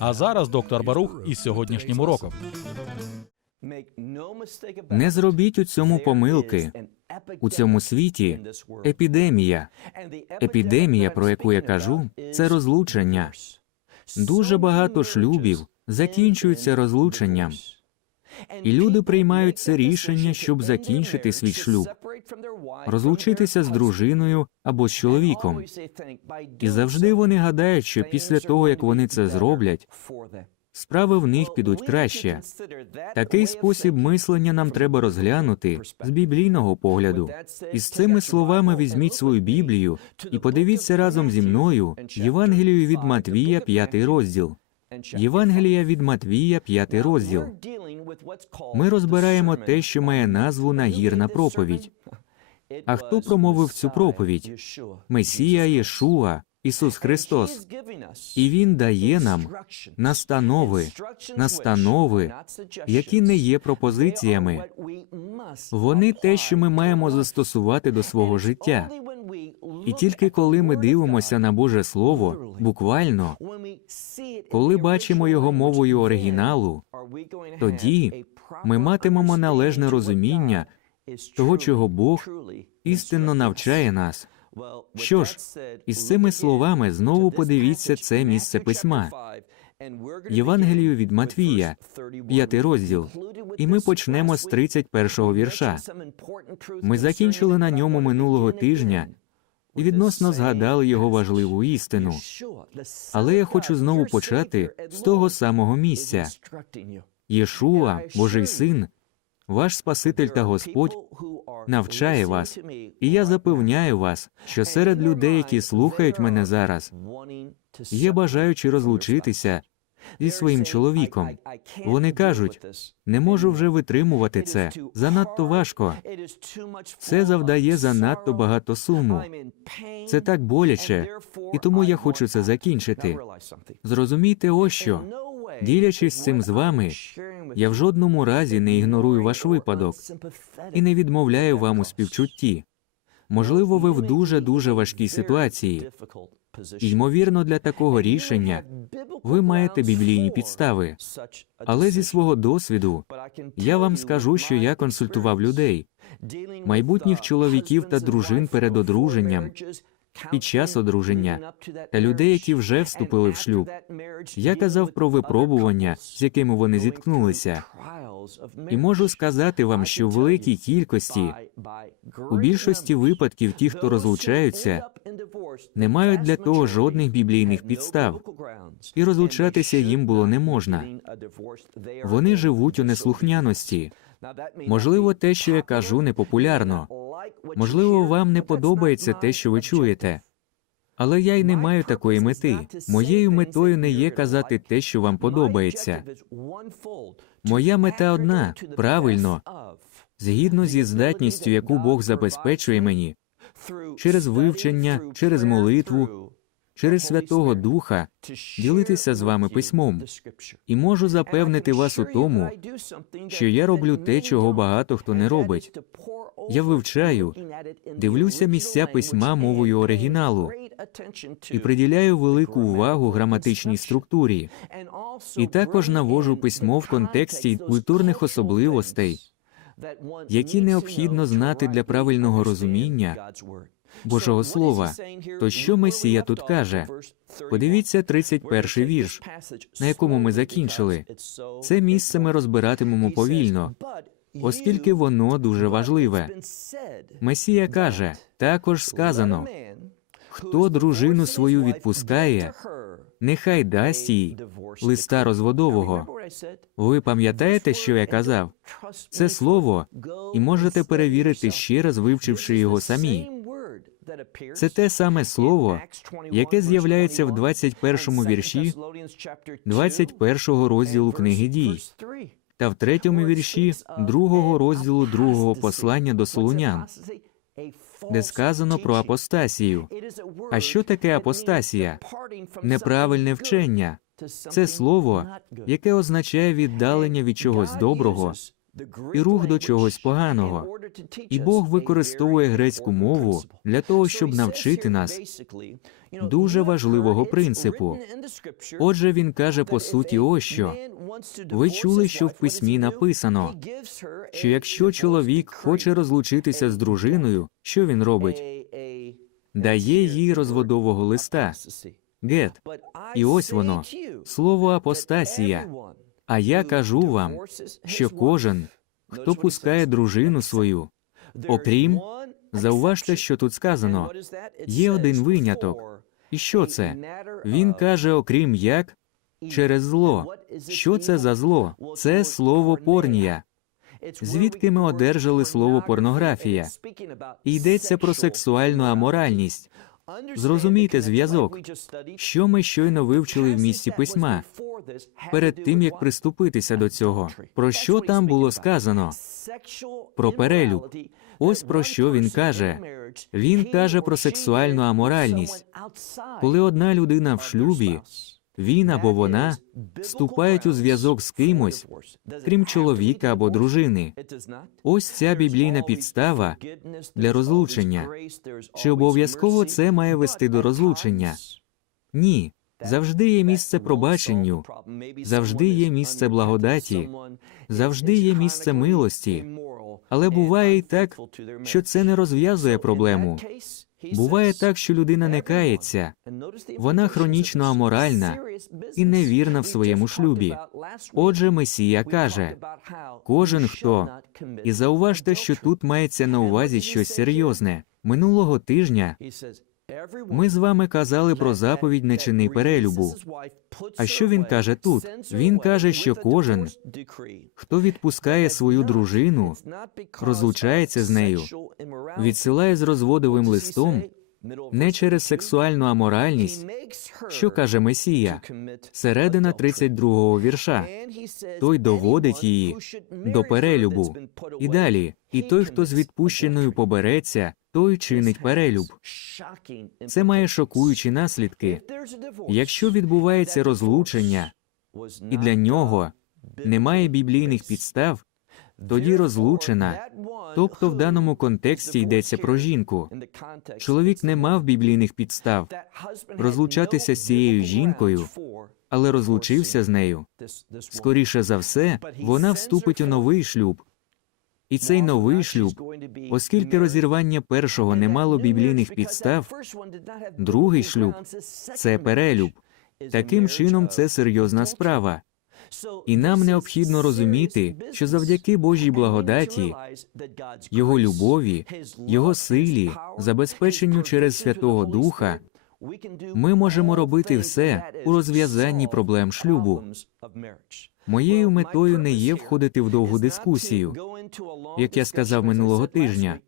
А зараз доктор Барух із сьогоднішнім уроком. Не зробіть у цьому помилки. У цьому світі епідемія. Епідемія, про яку я кажу, це розлучення. Дуже багато шлюбів закінчуються розлученням. І люди приймають це рішення, щоб закінчити свій шлюб, розлучитися з дружиною або з чоловіком. І завжди вони гадають, що після того, як вони це зроблять, справи в них підуть краще. Такий спосіб мислення нам треба розглянути з біблійного погляду. І з цими словами візьміть свою Біблію і подивіться разом зі мною Євангелію від Матвія, п'ятий розділ. Євангелія від Матвія, п'ятий розділ. Ми розбираємо те, що має назву нагірна проповідь. А хто промовив цю проповідь? Месія Єшуа, Ісус Христос. І Він дає нам настанови, настанови, які не є пропозиціями. Вони те, що ми маємо застосувати до свого життя. І тільки коли ми дивимося на Боже Слово, буквально, коли бачимо його мовою оригіналу, тоді ми матимемо належне розуміння того, чого Бог істинно навчає нас. Що ж, із цими словами знову подивіться це місце письма. Євангелію від Матвія, п'ятий розділ, і ми почнемо з 31-го вірша. Ми закінчили на ньому минулого тижня і відносно згадали його важливу істину. Але я хочу знову почати з того самого місця. Єшуа, Божий син, ваш Спаситель та Господь, навчає вас, і я запевняю вас, що серед людей, які слухають мене зараз, є бажаючи розлучитися зі своїм чоловіком. Вони кажуть, не можу вже витримувати це. Занадто важко. Це завдає занадто багато суму. Це так боляче, і тому я хочу це закінчити. Зрозумійте ось що. Ділячись цим з вами, я в жодному разі не ігнорую ваш випадок і не відмовляю вам у співчутті. Можливо, ви в дуже дуже важкій ситуації. Ймовірно, для такого рішення ви маєте біблійні підстави. Але зі свого досвіду я вам скажу, що я консультував людей, майбутніх чоловіків та дружин перед одруженням, під час одруження та людей, які вже вступили в шлюб. Я казав про випробування, з якими вони зіткнулися. І можу сказати вам, що в великій кількості, у більшості випадків, ті, хто розлучаються, не мають для того жодних біблійних підстав, і розлучатися їм було не можна. Вони живуть у неслухняності. Можливо, те, що я кажу, непопулярно. Можливо, вам не подобається те, що ви чуєте. Але я й не маю такої мети. Моєю метою не є казати те, що вам подобається. Моя мета одна правильно, згідно зі здатністю, яку Бог забезпечує мені, через вивчення, через молитву, через Святого Духа ділитися з вами письмом. І можу запевнити вас у тому, що я роблю те, чого багато хто не робить. Я вивчаю, дивлюся місця письма мовою оригіналу і приділяю велику увагу граматичній структурі, і також навожу письмо в контексті культурних особливостей, які необхідно знати для правильного розуміння Божого Слова. То що Месія тут каже? Подивіться 31-й вірш, на якому ми закінчили. Це місце ми розбиратимемо повільно, оскільки воно дуже важливе. Месія каже, також сказано, хто дружину свою відпускає, нехай дасть їй листа розводового. Ви пам'ятаєте, що я казав? Це слово, і можете перевірити ще раз, вивчивши його самі. Це те саме слово, яке з'являється в 21 вірші 21 розділу книги дій. та в третьому вірші другого розділу другого послання до Солунян, де сказано про апостасію. А що таке апостасія? Неправильне вчення. Це слово, яке означає віддалення від чогось доброго і рух до чогось поганого. І Бог використовує грецьку мову для того, щоб навчити нас дуже важливого принципу. Отже, він каже по суті, ось що ви чули, що в письмі написано, що якщо чоловік хоче розлучитися з дружиною, що він робить? Дає їй розводового листа. Гет. І ось воно, слово апостасія. А я кажу вам, що кожен, хто пускає дружину свою, окрім, зауважте, що тут сказано, є один виняток. І що це? Він каже, окрім як через зло. Що це за зло? Це слово порнія. Звідки ми одержали слово порнографія? Йдеться про сексуальну аморальність. Зрозумійте зв'язок. Що ми щойно вивчили в місті письма перед тим, як приступитися до цього. Про що там було сказано? Про перелюб. Ось про що він каже. Він каже про сексуальну аморальність. Коли одна людина в шлюбі, він або вона вступають у зв'язок з кимось, крім чоловіка або дружини. Ось ця біблійна підстава для розлучення. Чи обов'язково це має вести до розлучення? Ні. Завжди є місце пробаченню, завжди є місце благодаті, завжди є місце милості. Але буває і так, що це не розв'язує проблему. Буває так, що людина не кається, вона хронічно аморальна і невірна в своєму шлюбі. Отже, Месія каже: кожен хто, і зауважте, що тут мається на увазі щось серйозне. Минулого тижня ми з вами казали про заповідь не чини перелюбу. А що він каже тут? Він каже, що кожен, хто відпускає свою дружину, розлучається з нею, відсилає з розводовим листом не через сексуальну аморальність, що каже Месія, середина 32-го вірша. Той доводить її до перелюбу. І далі, і той, хто з відпущеною побереться, той чинить перелюб. Це має шокуючі наслідки. Якщо відбувається розлучення, і для нього немає біблійних підстав, тоді розлучена, тобто в даному контексті йдеться про жінку. Чоловік не мав біблійних підстав розлучатися з цією жінкою, але розлучився з нею. Скоріше за все, вона вступить у новий шлюб. І цей новий шлюб, оскільки розірвання першого не мало біблійних підстав, другий шлюб це перелюб. Таким чином, це серйозна справа. І нам необхідно розуміти, що завдяки Божій благодаті, Його любові, Його силі, забезпеченню через Святого Духа, ми можемо робити все у розв'язанні проблем шлюбу. Моєю метою не є входити в довгу дискусію, як я сказав минулого тижня.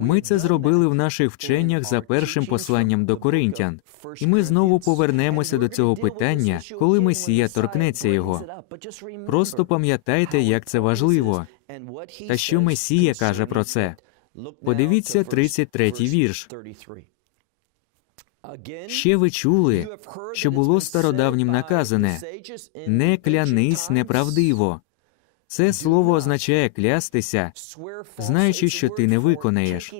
Ми це зробили в наших вченнях за першим посланням до коринтян, і ми знову повернемося до цього питання, коли Месія торкнеться його. Просто пам'ятайте, як це важливо, та що Месія каже про це. Подивіться 33-й вірш. Ще ви чули, що було стародавнім наказане не клянись неправдиво. Це слово означає клястися, знаючи, що ти не виконаєш.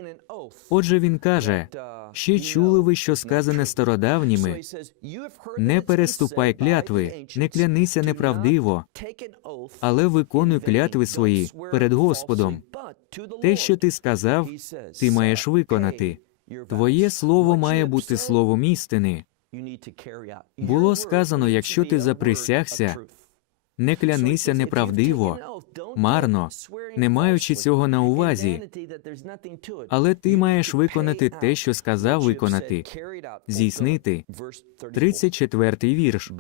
Отже, він каже: ще чули ви, що сказане стародавніми, не переступай клятви, не клянися неправдиво, але виконуй клятви свої перед Господом. Те, що ти сказав, ти маєш виконати. Твоє слово має бути словом істини. Було сказано, якщо ти заприсягся, не клянися неправдиво, марно, не маючи цього на увазі. Але ти маєш виконати те, що сказав виконати, здійснити. 34-й вірш.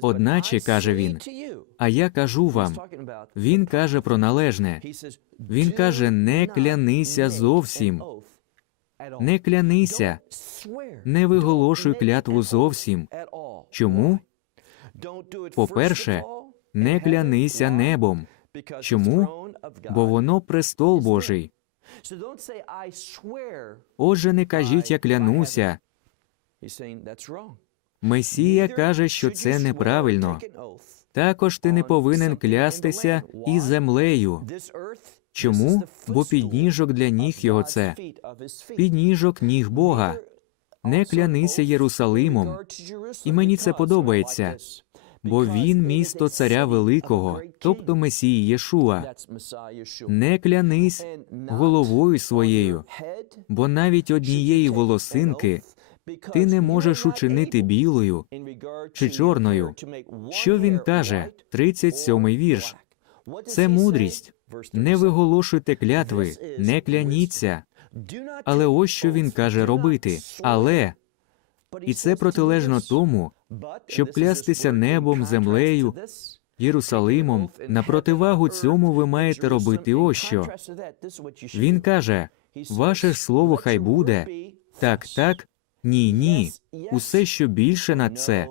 Одначе, каже він, а я кажу вам, він каже про належне. Він каже, не клянися зовсім. Не клянися, не виголошуй клятву зовсім. Чому? По-перше, не клянися небом. Чому? Бо воно престол Божий. Отже, не кажіть, я клянуся. Месія каже, що це неправильно. Також ти не повинен клястися і землею. Чому? Бо підніжок для ніг його це. Підніжок ніг Бога. Не клянися Єрусалимом. І мені це подобається, бо він місто царя великого, тобто Месії Єшуа. Не клянись головою своєю, бо навіть однієї волосинки ти не можеш учинити білою чи чорною. Що він каже? 37-й вірш. Це мудрість. Не виголошуйте клятви, не кляніться. Але ось що він каже робити. Але і це протилежно тому, щоб клястися небом, землею, Єрусалимом. На противагу цьому ви маєте робити ось що. Він каже: ваше слово хай буде. Так, так, ні, ні. Усе, що більше над це,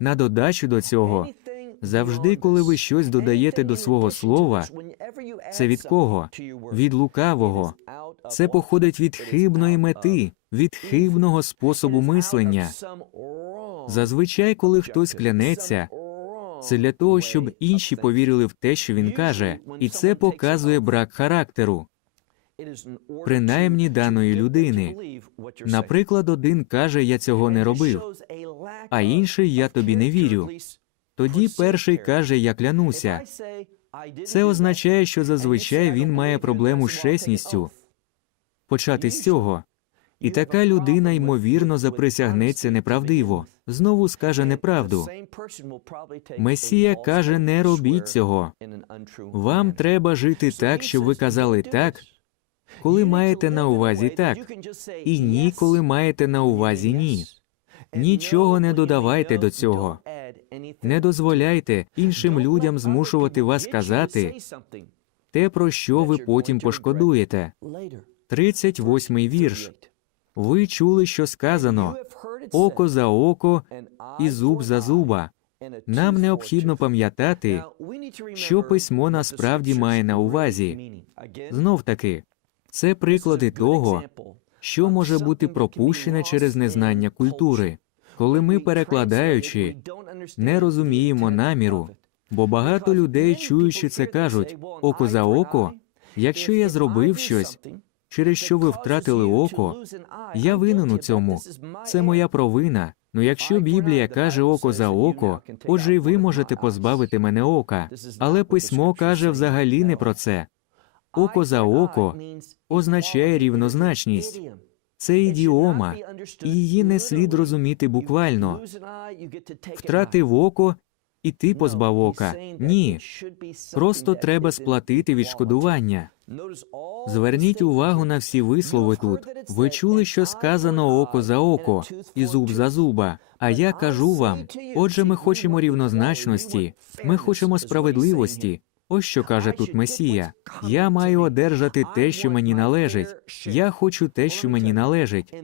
на додачу до цього. Завжди, коли ви щось додаєте до свого слова, це від кого? Від лукавого. Це походить від хибної мети, від хибного способу мислення. Зазвичай, коли хтось клянеться, це для того, щоб інші повірили в те, що він каже, і це показує брак характеру, принаймні даної людини. Наприклад, один каже, я цього не робив, а інший я тобі не вірю. Тоді перший каже, я клянуся. Це означає, що зазвичай він має проблему з чесністю. Почати з цього. І така людина, ймовірно, заприсягнеться неправдиво, знову скаже неправду. Месія каже, не робіть цього. Вам треба жити так, щоб ви казали так, коли маєте на увазі так, і ні, коли маєте на увазі ні. Нічого не додавайте до цього. Не дозволяйте іншим людям змушувати вас казати те, про що ви потім пошкодуєте. 38-й вірш. Ви чули, що сказано око за око і зуб за зуба. Нам необхідно пам'ятати, що письмо насправді має на увазі. Знов таки, це приклади того, що може бути пропущене через незнання культури, коли ми, перекладаючи, не розуміємо наміру, бо багато людей, чуючи це, кажуть око за око. Якщо я зробив щось, через що ви втратили око, я винен у цьому. Це моя провина. Ну якщо Біблія каже око за око, отже, і ви можете позбавити мене ока. Але письмо каже взагалі не про це. Око за око означає рівнозначність. Це ідіома, і її не слід розуміти буквально. Втратив око, і ти позбав ока. Ні. Просто треба сплатити відшкодування. Зверніть увагу на всі вислови тут. Ви чули, що сказано око за око і зуб за зуба. А я кажу вам: отже, ми хочемо рівнозначності, ми хочемо справедливості. Ось що каже тут Месія. Я маю одержати те, що мені належить. Я хочу те, що мені належить.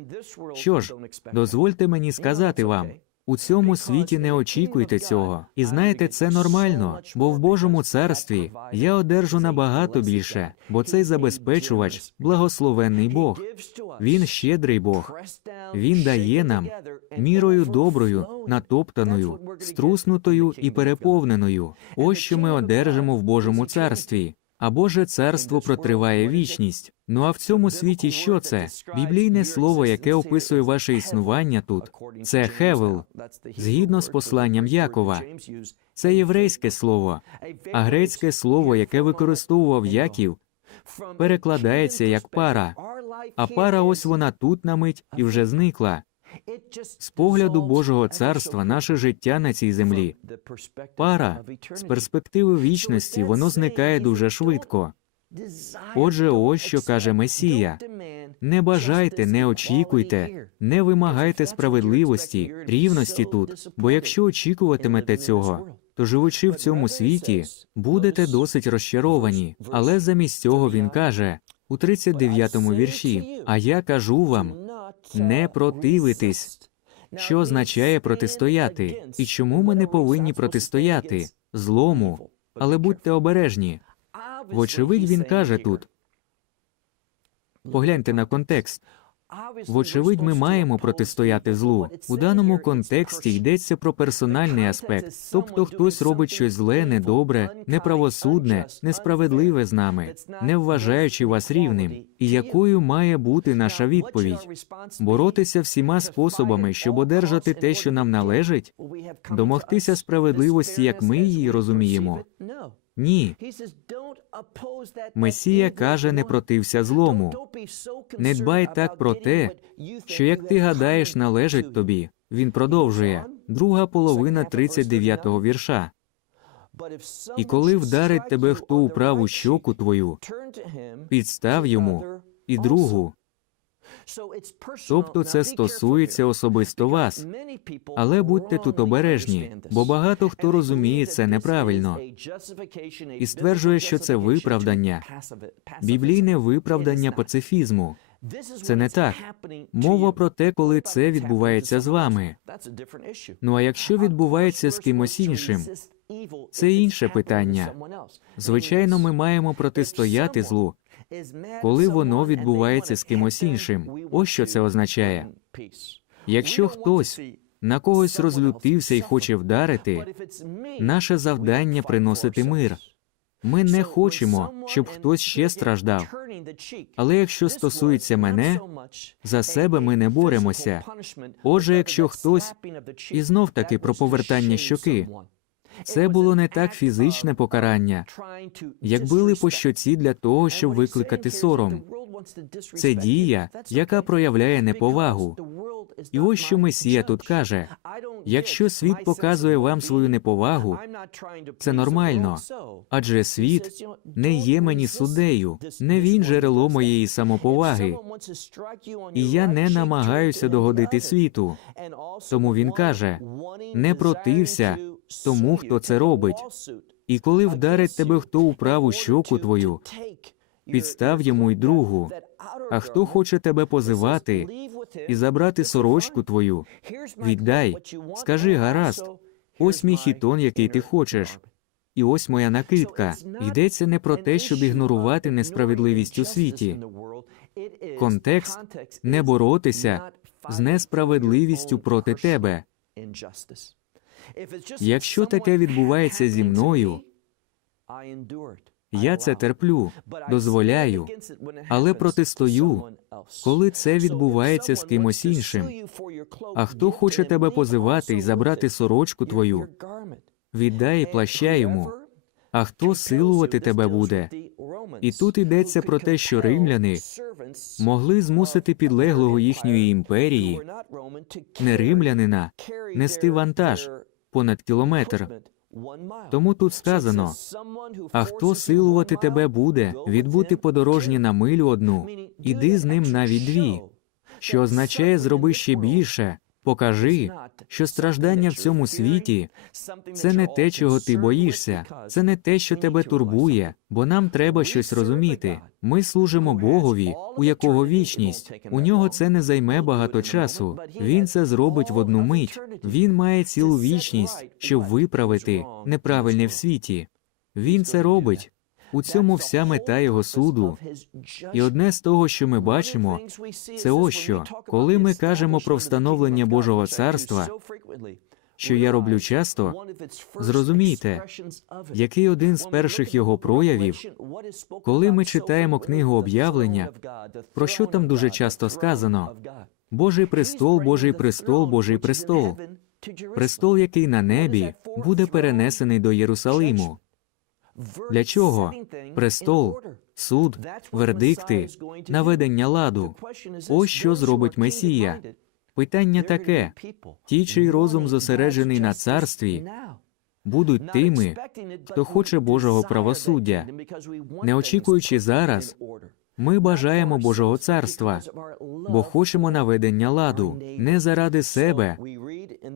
Що ж, дозвольте мені сказати вам. У цьому світі не очікуйте цього. І знаєте, це нормально, бо в Божому царстві я одержу набагато більше, бо цей забезпечувач благословенний Бог. Він щедрий Бог. Він дає нам мірою доброю, натоптаною, струснутою і переповненою. Ось що ми одержимо в Божому царстві. А Боже царство протриває вічність. Ну а в цьому світі що це? Біблійне слово, яке описує ваше існування тут, це хевел, згідно з посланням Якова. Це єврейське слово, а грецьке слово, яке використовував Яків, перекладається як пара. А пара ось вона тут на мить і вже зникла. З погляду Божого царства, наше життя на цій землі. Пара з перспективи вічності воно зникає дуже швидко. Отже, ось що каже Месія: не бажайте, не очікуйте, не вимагайте справедливості, рівності тут. Бо якщо очікуватимете цього, то живучи в цьому світі, будете досить розчаровані. Але замість цього він каже: у 39-му вірші. А я кажу вам, не противитись. Що означає протистояти? І чому ми не повинні протистояти злому? Але будьте обережні. Вочевидь, він каже тут. Погляньте на контекст. Вочевидь, ми маємо протистояти злу. У даному контексті йдеться про персональний аспект, тобто хтось робить щось зле, недобре, неправосудне, несправедливе з нами, не вважаючи вас рівним. І якою має бути наша відповідь? Боротися всіма способами, щоб одержати те, що нам належить, домогтися справедливості, як ми її розуміємо. Ні, Месія каже, не протився злому. не дбай так про те, що як ти гадаєш належить тобі. Він продовжує. Друга половина 39-го вірша. І коли вдарить тебе хто у праву щоку твою, підстав йому і другу. Тобто це стосується особисто вас. Але будьте тут обережні, бо багато хто розуміє це неправильно і стверджує, що це виправдання, біблійне виправдання пацифізму. Це не так. Мова про те, коли це відбувається з вами. Ну а якщо відбувається з кимось іншим, це інше питання. Звичайно, ми маємо протистояти злу, коли воно відбувається з кимось іншим. Ось що це означає. Якщо хтось на когось розлютився і хоче вдарити, наше завдання приносити мир. Ми не хочемо, щоб хтось ще страждав. Але якщо стосується мене, за себе ми не боремося. Отже, якщо хтось і знов таки про повертання щоки, це було не так фізичне покарання, як били по щоці для того, щоб викликати сором. Це дія, яка проявляє неповагу. І ось що Месія тут каже: якщо світ показує вам свою неповагу, це нормально, адже світ не є мені суддею, не він джерело моєї самоповаги, і я не намагаюся догодити світу. Тому він каже: не протився тому, хто це робить. І коли вдарить тебе хто у праву щоку твою, підстав йому й другу. А хто хоче тебе позивати і забрати сорочку твою, віддай, скажи гаразд, ось мій хітон, який ти хочеш. І ось моя накидка. Йдеться не про те, щоб ігнорувати несправедливість у світі. Контекст не боротися з несправедливістю проти тебе. Якщо таке відбувається зі мною, я це терплю, дозволяю, але протистою, коли це відбувається з кимось іншим. А хто хоче тебе позивати і забрати сорочку твою, віддай плаща йому. А хто силувати тебе буде? І тут йдеться про те, що римляни могли змусити підлеглого їхньої імперії, не римлянина, нести вантаж понад кілометр. Тому тут сказано: а хто силувати тебе буде, відбути подорожні на милю одну, іди з ним навіть дві, що означає зроби ще більше, покажи, що страждання в цьому світі це не те, чого ти боїшся, це не те, що тебе турбує, бо нам треба щось розуміти. Ми служимо Богові, у якого вічність. У нього це не займе багато часу. Він це зробить в одну мить. Він має цілу вічність, щоб виправити неправильне в світі. Він це робить. У цьому вся мета його суду. І одне з того, що ми бачимо, це ось що, коли ми кажемо про встановлення Божого царства, що я роблю часто, зрозумійте, який один з перших його проявів, коли ми читаємо книгу об'явлення, про що там дуже часто сказано Божий престол, Божий престол, Божий престол, престол, який на небі, буде перенесений до Єрусалиму. Для чого? Престол, суд, вердикти, наведення ладу. Ось що зробить Месія. Питання таке: ті, чий розум зосереджений на царстві, будуть тими, хто хоче Божого правосуддя. Не очікуючи зараз, ми бажаємо Божого царства, бо хочемо наведення ладу не заради себе,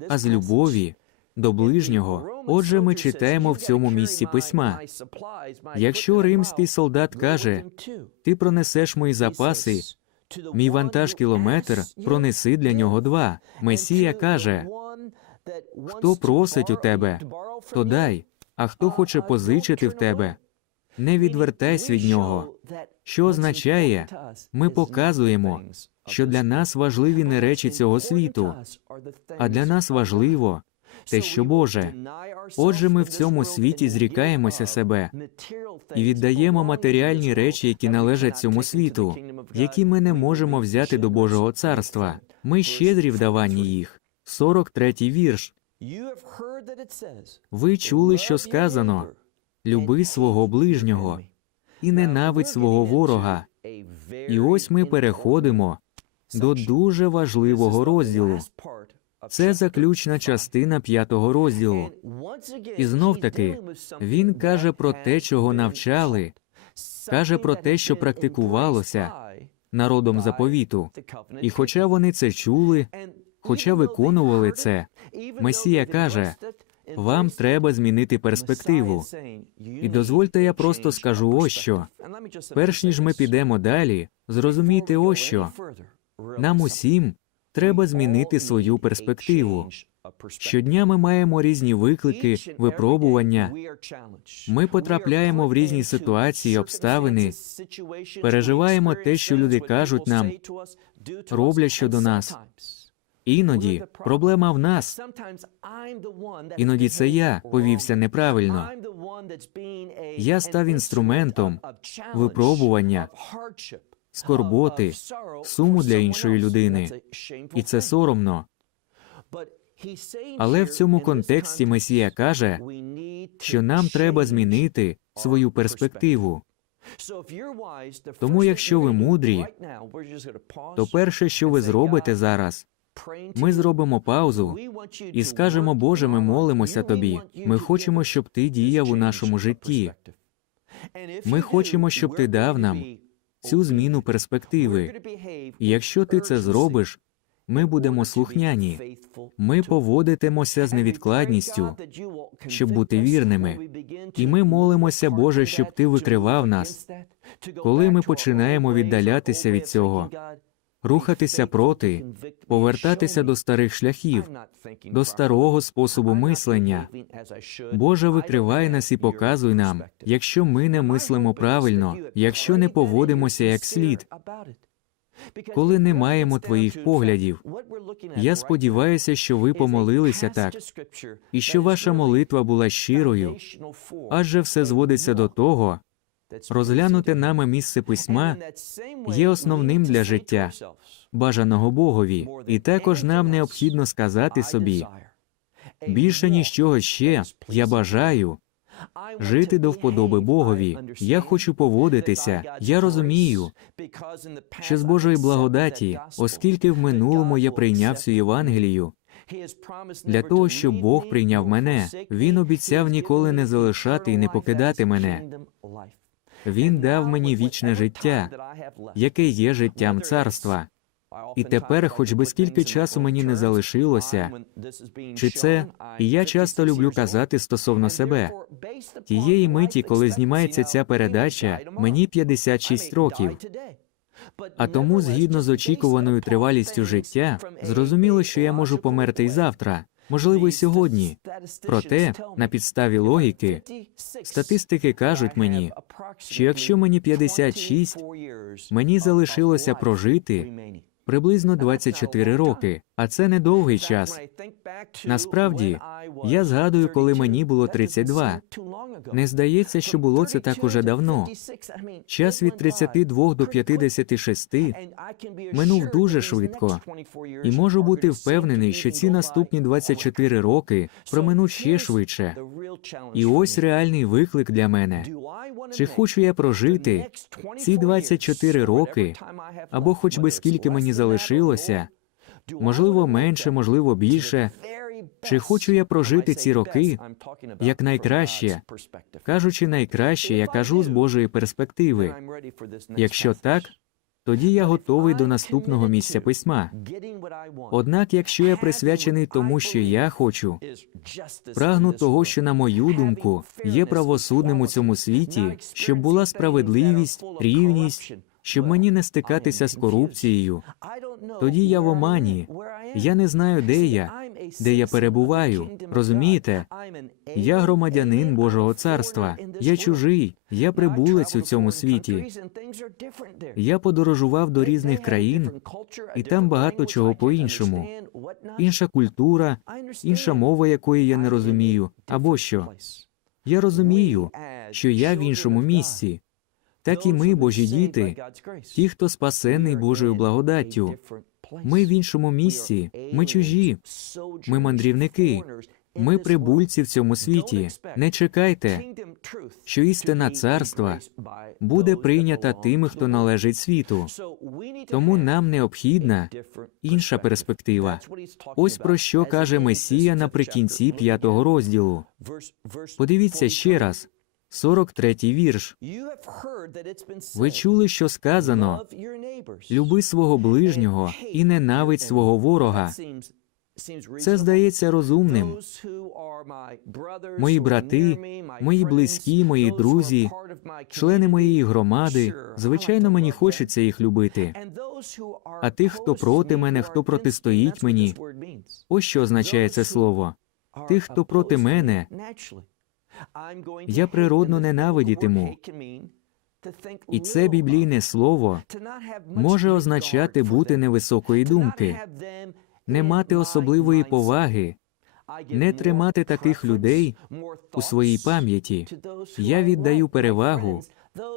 а з любові до ближнього. Отже, ми читаємо в цьому місці письма. Якщо римський солдат каже, ти пронесеш мої запаси, мій вантаж кілометр, пронеси для нього два. Месія каже, хто просить у тебе, то дай, а хто хоче позичити в тебе, не відвертайся від нього. Що означає, ми показуємо, що для нас важливі не речі цього світу, а для нас важливо те, що Боже. Отже, ми в цьому світі зрікаємося себе і віддаємо матеріальні речі, які належать цьому світу, які ми не можемо взяти до Божого царства. Ми щедрі в даванні їх. 43-й вірш. Ви чули, що сказано: люби свого ближнього і ненавидь свого ворога. І ось ми переходимо до дуже важливого розділу. Це заключна частина п'ятого розділу. І знов таки він каже про те, чого навчали, каже про те, що практикувалося народом заповіту. І хоча вони це чули, хоча виконували це, Месія каже, вам треба змінити перспективу. І дозвольте, я просто скажу ось що. Перш ніж ми підемо далі, зрозумійте ось що. Нам усім треба змінити свою перспективу. Щодня ми маємо різні виклики, випробування. Ми потрапляємо в різні ситуації, обставини, переживаємо те, що люди кажуть нам, роблять щодо нас. Іноді проблема в нас. Іноді це я повівся неправильно. Я став інструментом випробування, скорботи, суму для іншої людини. І це соромно. Але в цьому контексті Месія каже, що нам треба змінити свою перспективу. Тому, якщо ви мудрі, То перше, що ви зробите зараз, ми зробимо паузу і скажемо, Боже, ми молимося тобі. Ми хочемо, щоб ти діяв у нашому житті. Ми хочемо, щоб ти дав нам цю зміну перспективи. Якщо ти це зробиш, ми будемо слухняні. Ми поводитимося з невідкладністю, щоб бути вірними. І ми молимося, Боже, щоб ти викривав нас. Коли ми починаємо віддалятися від цього, рухатися проти, повертатися до старих шляхів, до старого способу мислення. Боже, викривай нас і показуй нам, якщо ми не мислимо правильно, якщо не поводимося як слід, коли не маємо твоїх поглядів. Я сподіваюся, що ви помолилися так, і що ваша молитва була щирою, адже все зводиться до того, розглянуте нами місце письма є основним для життя, бажаного Богові, і також нам необхідно сказати собі більше ніж чого ще я бажаю жити до вподоби Богові. Я хочу поводитися. Я розумію, що з Божої благодаті, оскільки в минулому я прийняв цю Євангелію, для того, щоб Бог прийняв мене, Він обіцяв ніколи не залишати і не покидати мене. Він дав мені вічне життя, яке є життям царства. І тепер, хоч би скільки часу мені не залишилося, чи це, і я часто люблю казати стосовно себе. Тієї миті, коли знімається ця передача, мені 56 років. А тому, згідно з очікуваною тривалістю життя, зрозуміло, що я можу померти й завтра, можливо, й сьогодні. Проте, на підставі логіки, статистики кажуть мені, що якщо мені 56, мені залишилося прожити приблизно 24 роки, а це недовгий час. Насправді, я згадую, коли мені було 32. Не здається, що було це так уже давно. Час від 32 до 56 минув дуже швидко. І можу бути впевнений, що ці наступні 24 роки проминуть ще швидше. І ось реальний виклик для мене. Чи хочу я прожити ці 24 роки, або хоч би скільки мені залишилося, можливо, менше, можливо, більше. Чи хочу я прожити ці роки як найкраще? Кажучи найкраще, я кажу з Божої перспективи. Якщо так, тоді я готовий до наступного місця письма. Однак, якщо я присвячений тому, що я хочу, прагну того, що, на мою думку, є правосудним у цьому світі, щоб була справедливість, рівність, щоб мені не стикатися з корупцією, тоді я в омані. Я не знаю, де я, де я перебуваю. Розумієте? Я громадянин Божого царства. Я чужий, я прибулець у цьому світі. Я подорожував до різних країн, і там багато чого по-іншому. Інша культура, інша мова, якої я не розумію, або що. Я розумію, що я в іншому місці. Так і ми, Божі діти, ті, хто спасений Божою благодаттю. Ми в іншому місці, ми чужі, ми мандрівники, ми прибульці в цьому світі. Не чекайте, що істина царства буде прийнята тими, хто належить світу. Тому нам необхідна інша перспектива. Ось про що каже Месія наприкінці п'ятого розділу. Подивіться ще раз, 43-й вірш. Ви чули, що сказано: люби свого ближнього і ненавидь свого ворога. Це здається розумним. Мої брати, мої близькі, мої друзі, члени моєї громади. Звичайно, мені хочеться їх любити. А тих, хто проти мене, хто протистоїть мені, Ось що означає це слово. Тих, хто проти мене, я природно ненавидітиму. і це біблійне слово може означати бути невисокої думки, не мати особливої поваги, не тримати таких людей у своїй пам'яті. Я віддаю перевагу.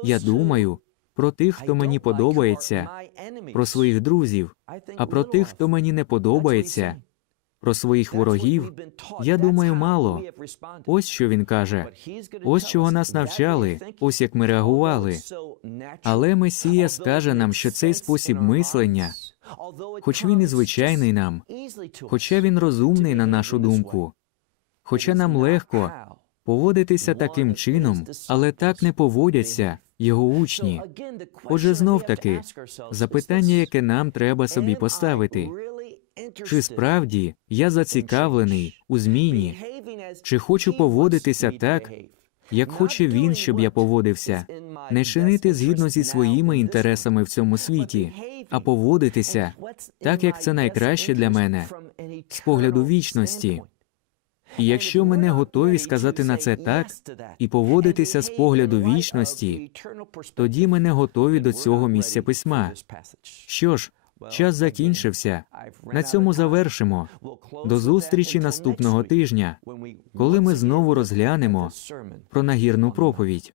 Я думаю про тих, хто мені подобається, про своїх друзів, а про тих, хто мені не подобається, про своїх ворогів. Я думаю мало. Ось що він каже. Ось чого нас навчали, ось як ми реагували. Але Месія скаже нам, що цей спосіб мислення, хоч він і звичайний нам, хоча він розумний на нашу думку, хоча нам легко поводитися таким чином, але так не поводяться його учні. Отже, знов таки, запитання, яке нам треба собі поставити. Чи справді я зацікавлений у зміні? Чи хочу поводитися так, як хоче він, щоб я поводився, не чинити згідно зі своїми інтересами в цьому світі, а поводитися так, як це найкраще для мене, з погляду вічності. І якщо ми не готові сказати на це так і поводитися з погляду вічності, тоді ми не готові до цього місця письма. Що ж, час закінчився. На цьому завершимо. До зустрічі наступного тижня, коли ми знову розглянемо про нагірну проповідь.